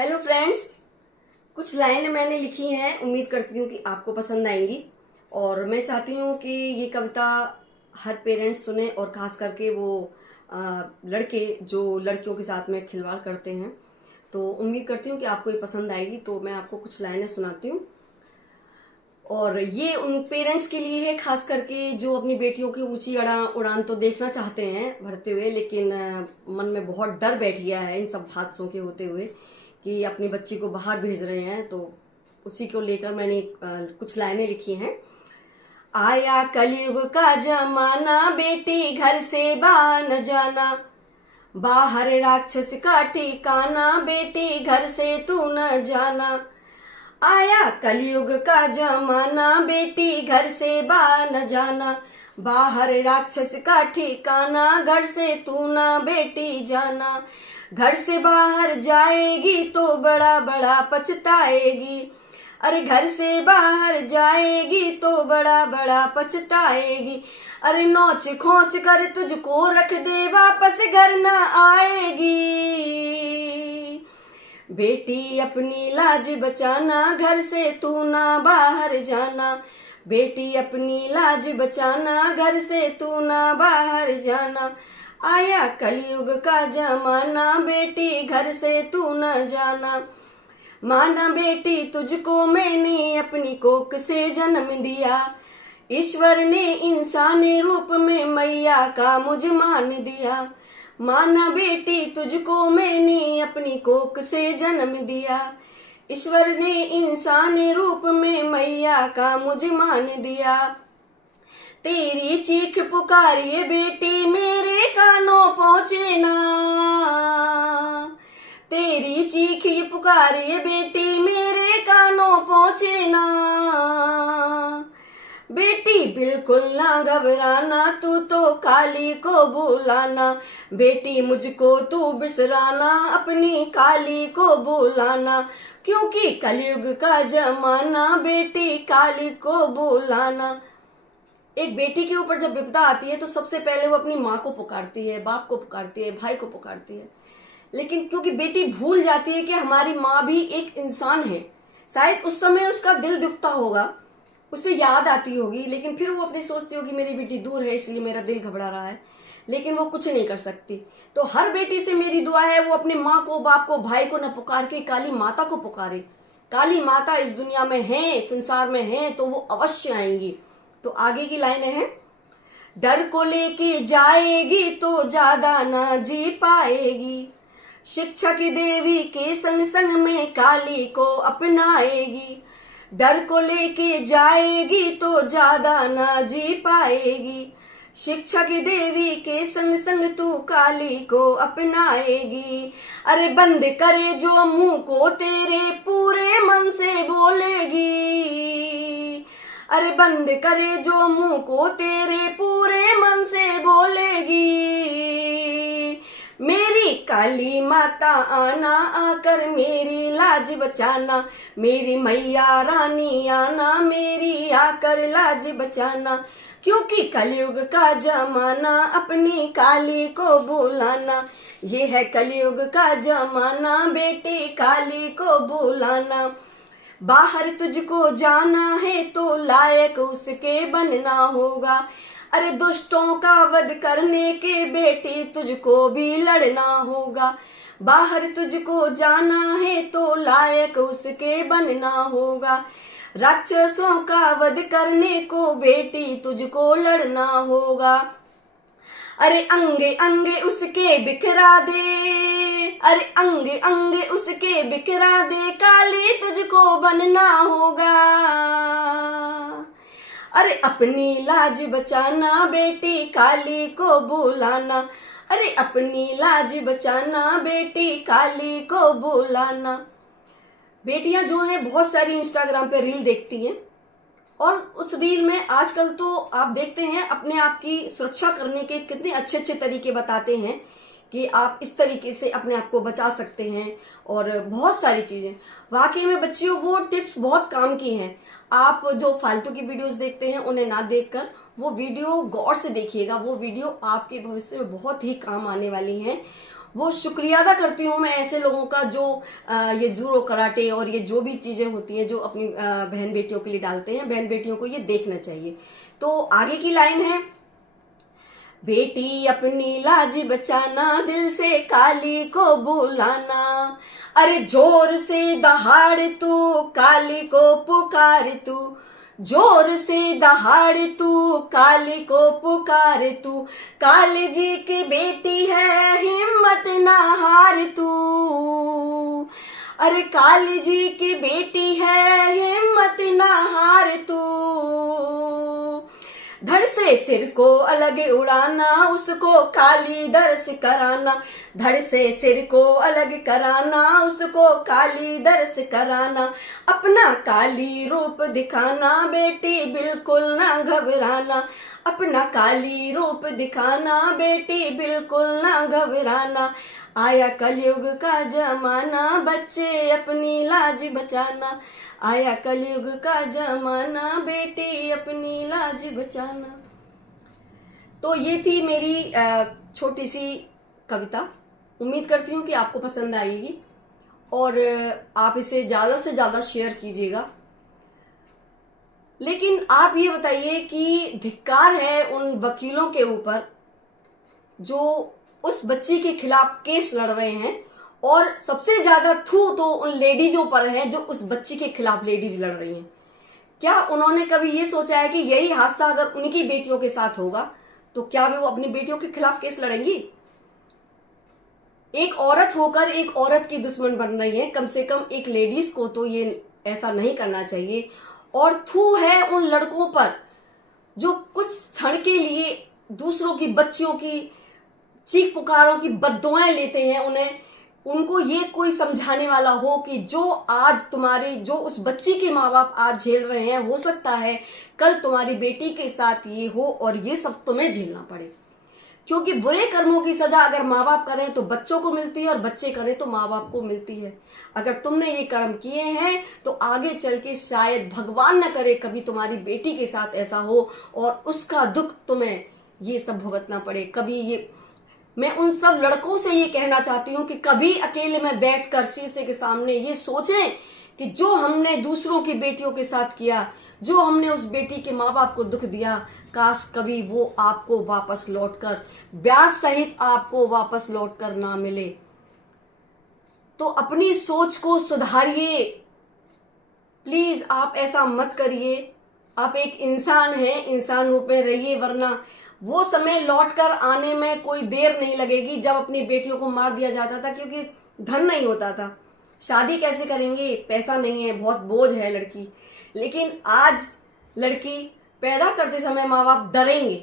Hello friends, कुछ लाइनें मैंने लिखी हैं। उम्मीद करती हूँ कि आपको पसंद आएंगी और मैं चाहती हूँ कि ये कविता हर पेरेंट्स सुने और खास करके वो लड़के जो लड़कियों के साथ में खिलवाड़ करते हैं। तो उम्मीद करती हूँ कि आपको ये पसंद आएगी। तो मैं आपको कुछ लाइनें सुनाती हूँ और ये उन पेरेंट्स के लिए है, खास करके जो अपनी बेटियों की ऊंची उड़ान तो देखना चाहते हैं भरते हुए, लेकिन मन में बहुत डर बैठ गया है इन सब हादसों के होते हुए कि अपनी बच्ची को बाहर भेज रहे हैं। तो उसी को लेकर मैंने कुछ लाइनें लिखी हैं। आया कलयुग का जमाना, बेटी घर से बाहर न जाना, बाहर राक्षस का ठिकाना, बेटी घर से तू न जाना। आया कलयुग का जमाना, बेटी घर से बाहर न जाना, बाहर राक्षस का ठिकाना, घर से तू ना बेटी जाना। घर से बाहर जाएगी तो बड़ा बड़ा पछताएगी, अरे घर से बाहर जाएगी तो बड़ा बड़ा पछताएगी। अरे नोच खोच कर तुझको रख दे, वापस घर ना आएगी। बेटी अपनी लाज बचाना, घर से तू ना बाहर जाना, बेटी अपनी लाज बचाना, घर से तू ना बाहर जाना। आया कलयुग का जमाना, बेटी घर से तू न जाना। माना बेटी तुझको मैंने अपनी कोख से जन्म दिया, ईश्वर ने इंसानी रूप में मैया का मुझ मान दिया। माना बेटी तुझको मैंने अपनी कोख से जन्म दिया, ईश्वर ने इंसानी रूप में मैया का मुझ मान दिया। तेरी चीख पुकारिए बेटी मेरे कानों पहुँचे ना, तेरी चीख ये पुकारिए बेटी मेरे कानों पहुँचे ना। बेटी बिल्कुल ना घबराना, तू तो काली को बुलाना, बेटी मुझको तू बिसराना, अपनी काली को बुलाना। क्योंकि कलयुग का जमाना, बेटी काली को बुलाना। एक बेटी के ऊपर जब विपदा आती है तो सबसे पहले वो अपनी माँ को पुकारती है, बाप को पुकारती है, भाई को पुकारती है। लेकिन क्योंकि बेटी भूल जाती है कि हमारी माँ भी एक इंसान है, शायद उस समय उसका दिल दुखता होगा, उसे याद आती होगी, लेकिन फिर वो अपनी सोचती होगी मेरी बेटी दूर है इसलिए मेरा दिल घबरा रहा है, लेकिन वो कुछ नहीं कर सकती। तो हर बेटी से मेरी दुआ है वो अपने माँ को, बाप को, भाई को न पुकार के काली माता को पुकारे। काली माता इस दुनिया में है, संसार में है, तो वो अवश्य आएंगी। तो आगे की लाइन है, डर को लेके जाएगी तो ज्यादा ना जी पाएगी, शिक्षा की देवी के संग संग में काली को अपनाएगी। डर को लेके जाएगी तो ज्यादा ना जी पाएगी, शिक्षा की देवी के संग संग तू काली को अपनाएगी। अरे बंद करे जो मुंह को तेरे पूरे मन से बोलेगी, अरे बंद करे जो मुंह को तेरे पूरे मन से बोलेगी। मेरी काली माता आना, आकर मेरी लाज बचाना, मेरी मैया रानी आना, मेरी आकर लाज बचाना। क्योंकि कलयुग का जमाना, अपनी काली को बुलाना। ये है कलयुग का जमाना, बेटी काली को बुलाना। बाहर तुझको जाना है तो लायक उसके बनना होगा, अरे दुष्टों का वध करने के बेटी तुझको भी लड़ना होगा। बाहर तुझको जाना है तो लायक उसके बनना होगा, राक्षसों का वध करने को बेटी तुझको लड़ना होगा। अरे अंगे अंगे उसके बिखरा दे, अरे अंगे अंगे उसके बिखरा दे, काली तुझको बनना होगा। अरे अपनी लाज बचाना, बेटी काली को बुलाना, अरे अपनी लाज बचाना, बेटी काली को बुलाना। बेटियां जो हैं बहुत सारी इंस्टाग्राम पे रील देखती हैं और उस रील में आजकल तो आप देखते हैं अपने आप की सुरक्षा करने के कितने अच्छे अच्छे तरीके बताते हैं कि आप इस तरीके से अपने आप को बचा सकते हैं और बहुत सारी चीज़ें। वाकई में बच्चियों वो टिप्स बहुत काम की हैं। आप जो फालतू की वीडियोस देखते हैं उन्हें ना देखकर वो वीडियो गौर से देखिएगा, वो वीडियो आपके भविष्य में बहुत ही काम आने वाली हैं। वो शुक्रिया अदा करती हूँ मैं ऐसे लोगों का जो ये जूडो कराटे और ये जो भी चीज़ें होती हैं जो अपनी बहन बेटियों के लिए डालते हैं। बहन बेटियों को ये देखना चाहिए। तो आगे की लाइन है, बेटी अपनी लाज बचाना, दिल से काली को बुलाना, अरे जोर से दहाड़ तू काली को पुकार तू, जोर से दहाड़ तू काली को पुकार तू, काली जी की बेटी है हिम्मत ना हार तू, अरे काली जी की बेटी है हिम्मत ना हार तू, धड़ से सिर को अलग उड़ाना, उसको काली दर्श कराना, धड़ से सिर को अलग कराना, उसको काली दर्श कराना, अपना काली रूप दिखाना, बेटी बिल्कुल ना घबराना, अपना काली रूप दिखाना, बेटी बिल्कुल ना घबराना, आया कलयुग का जमाना, बच्चे अपनी लाज बचाना, आया कलयुग का जमाना, बेटी अपनी लाज बचाना। तो ये थी मेरी छोटी सी कविता। उम्मीद करती हूँ कि आपको पसंद आएगी और आप इसे ज़्यादा से ज़्यादा शेयर कीजिएगा। लेकिन आप ये बताइए कि धिक्कार है उन वकीलों के ऊपर जो उस बच्ची के खिलाफ केस लड़ रहे हैं, और सबसे ज्यादा थू तो उन लेडीजों पर है जो उस बच्ची के खिलाफ लेडीज लड़ रही हैं। क्या उन्होंने कभी ये सोचा है कि यही हादसा अगर उनकी बेटियों के साथ होगा तो क्या वो अपनी बेटियों के खिलाफ केस लड़ेंगी? एक औरत होकर एक औरत की दुश्मन बन रही है, कम से कम एक लेडीज को तो ये ऐसा नहीं करना चाहिए। और थू है उन लड़कों पर जो कुछ क्षण के लिए दूसरों की बच्चियों की चीख पुकारों की बद्दुआएं लेते हैं। उनको ये कोई समझाने वाला हो कि जो आज तुम्हारी जो उस बच्ची के माँ बाप आज झेल रहे हैं, हो सकता है कल तुम्हारी बेटी के साथ ये हो और ये सब तुम्हें झेलना पड़े। क्योंकि बुरे कर्मों की सजा अगर माँ बाप करें तो बच्चों को मिलती है और बच्चे करें तो माँ बाप को मिलती है। अगर तुमने ये कर्म किए हैं तो आगे चल के शायद भगवान न करे कभी तुम्हारी बेटी के साथ ऐसा हो और उसका दुख तुम्हें ये सब भुगतना पड़े। कभी ये मैं उन सब लड़कों से ये कहना चाहती हूँ कि कभी अकेले में बैठकर शीशे के सामने ये सोचें कि जो हमने दूसरों की बेटियों के साथ किया, जो हमने उस बेटी के माँ बाप को दुख दिया, काश कभी वो आपको वापस लौटकर ब्याज सहित आपको वापस लौटकर ना मिले। तो अपनी सोच को सुधारिए प्लीज, आप ऐसा मत करिए। आप एक इंसान हैं, इंसान रूप में रहिए, वरना वो समय लौटकर आने में कोई देर नहीं लगेगी जब अपनी बेटियों को मार दिया जाता था क्योंकि धन नहीं होता था। शादी कैसे करेंगे, पैसा नहीं है, बहुत बोझ है लड़की। लेकिन आज लड़की पैदा करते समय माँ बाप डरेंगे।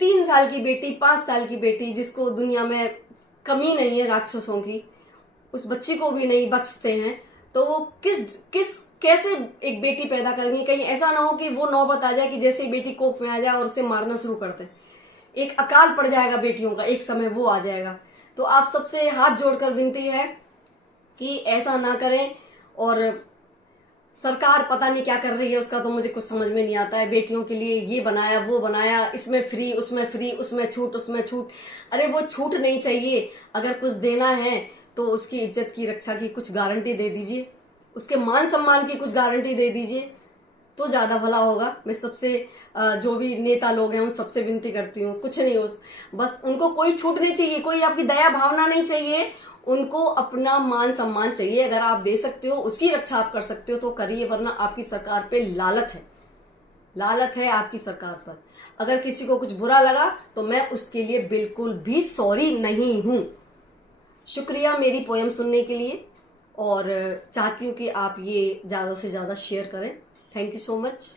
3 साल की बेटी, 5 साल की बेटी जिसको दुनिया में कमी नहीं है राक्षसों की, उस बच्ची को भी नहीं बख्शते हैं, तो वो कैसे एक बेटी पैदा करेंगे? कहीं ऐसा ना हो कि वो नौबत आ जाए कि जैसे ही बेटी कोख में आ जाए और उसे मारना शुरू करते हैं। एक अकाल पड़ जाएगा बेटियों का, एक समय वो आ जाएगा। तो आप सबसे हाथ जोड़कर विनती है कि ऐसा ना करें। और सरकार पता नहीं क्या कर रही है, उसका तो मुझे कुछ समझ में नहीं आता है। बेटियों के लिए ये बनाया वो बनाया, इसमें फ्री उसमें फ्री, उसमें छूट उसमें छूट। अरे वो छूट नहीं चाहिए। अगर कुछ देना है तो उसकी इज्जत की रक्षा की कुछ गारंटी दे दीजिए, उसके मान सम्मान की कुछ गारंटी दे दीजिए तो ज़्यादा भला होगा। मैं सबसे जो भी नेता लोग हैं उन सबसे विनती करती हूँ, कुछ नहीं, बस उनको कोई छूट नहीं चाहिए, कोई आपकी दया भावना नहीं चाहिए, उनको अपना मान सम्मान चाहिए। अगर आप दे सकते हो, उसकी रक्षा आप कर सकते हो तो करिए, वरना आपकी सरकार पे लालत है आपकी सरकार पर। अगर किसी को कुछ बुरा लगा तो मैं उसके लिए बिल्कुल भी सॉरी नहीं हूँ। शुक्रिया मेरी पोयम सुनने के लिए, और चाहती हूँ कि आप ये ज़्यादा से ज़्यादा शेयर करें। Thank you so much.